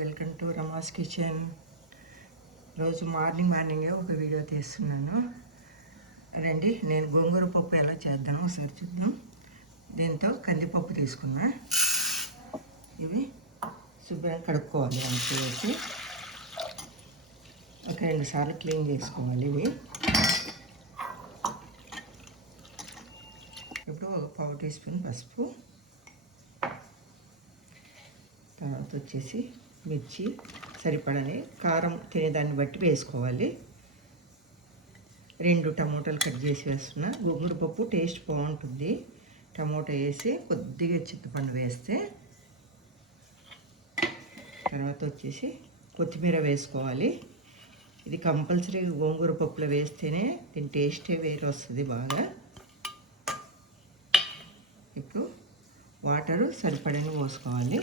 Welcome to Rama's kitchen. రోజు మార్నింగే ఒక వీడియో తీస్తున్నాను. రండి, నేను గోంగూర పప్పు ఎలా చేద్దామో ఒకసారి చూద్దాం. దీంతో కందిపప్పు తీసుకున్నా. ఇవి శుభ్రంగా కడుక్కోవాలి. అంతే వేసి ఒక 2 సార్లు క్లీన్ చేసుకోవాలి. ఇవి ఇప్పుడు ఒక పావు టీ స్పూన్ పసుపు, తర్వాత వచ్చేసి మిర్చి సరిపడని, కారం తినేదాన్ని బట్టి వేసుకోవాలి. 2 టమోటాలు కట్ చేసి వేస్తున్నా. గోంగూర పప్పు టేస్ట్ బాగుంటుంది. టమోటా వేసి కొద్దిగా చింతపండు వేస్తే, తర్వాత వచ్చేసి కొత్తిమీర వేసుకోవాలి. ఇది కంపల్సరీ గోంగూర పప్పులో వేస్తేనే దీని టేస్టే వేరే వస్తుంది బాగా. ఇప్పుడు వాటరు సరిపడని పోసుకోవాలి.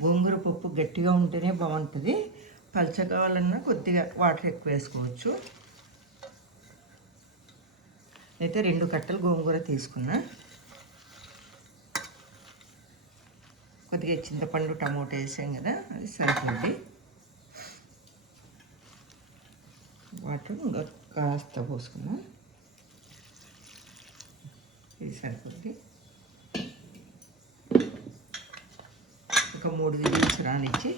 గోంగూర పప్పు గట్టిగా ఉంటేనే బాగుంటుంది. పల్చ కావాలన్నా కొద్దిగా వాటర్ ఎక్కువ వేసుకోవచ్చు. అయితే 2 కట్టలు గోంగూర తీసుకున్నా. కొద్దిగా చింతపండు టమోటా వేసాం కదా, అది సరిపోద్ది. వాటర్ ఇంకా కాస్త పోసుకున్నా, ఇది సరిపోద్ది. ఒక 3 విజిల్స్ రానిచ్చి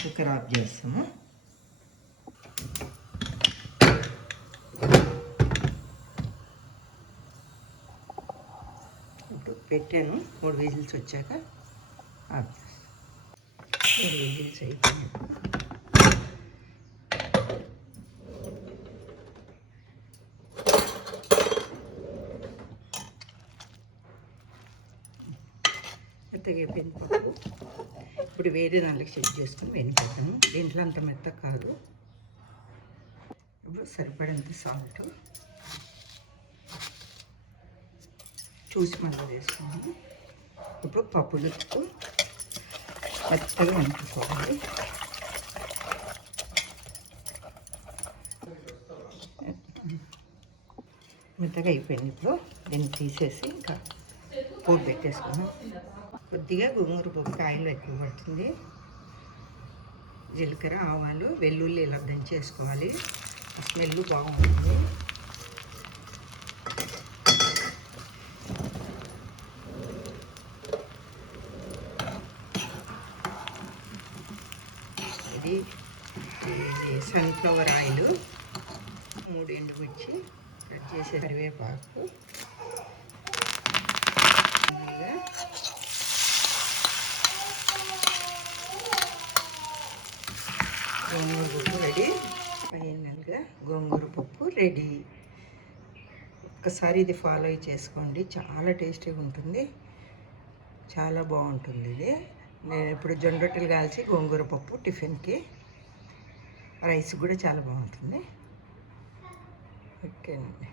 కుక్కర్ ఆఫ్ చేస్తాము. ఇప్పుడు పెట్టాను. 3 విజిల్స్ వచ్చాక ఆఫ్ చేస్తాను. 3 విజిల్స్ అయిపోయాయి. మెత్తగా అయిపోయింది పప్పు. ఇప్పుడు వేరే దాంట్లోకి చెక్ చేసుకుని వేనిపెట్టాము. దీంట్లో అంత మెత్త కాదు. ఇప్పుడు సరిపడేంత సాల్ట్ చూసి మళ్ళీ వేసుకున్నాము. ఇప్పుడు పప్పు దిక్కు మెత్తగా వండుకోవాలి. మెత్తగా అయిపోయింది. ఇప్పుడు దీన్ని తీసేసి ఇంకా పోపు పెట్టేసుకున్నాం. కొద్దిగా గోంగూర పప్పు ఆయిల్ ఎక్కువ పడుతుంది. జీలకర్ర, ఆవాలు, వెల్లుల్లి ఇలా దంచేసుకోవాలి. స్మెల్ బాగుంటుంది. ఇది సన్ఫ్లవర్ ఆయిల్, 3 ఎండుమిర్చి కట్ చేసే కరివేపాకు, గోంగూర పప్పు రెడీ. ఫైనల్గా గోంగూర పప్పు రెడీ. ఒక్కసారి ఇది ఫాలో చేసుకోండి, చాలా టేస్టీగా ఉంటుంది, చాలా బాగుంటుంది. ఇది నేను ఇప్పుడు జొన్న రొట్టెలు కాల్చి గోంగూర పప్పు టిఫిన్కి, రైస్ కూడా చాలా బాగుంటుంది. ఓకేనండి.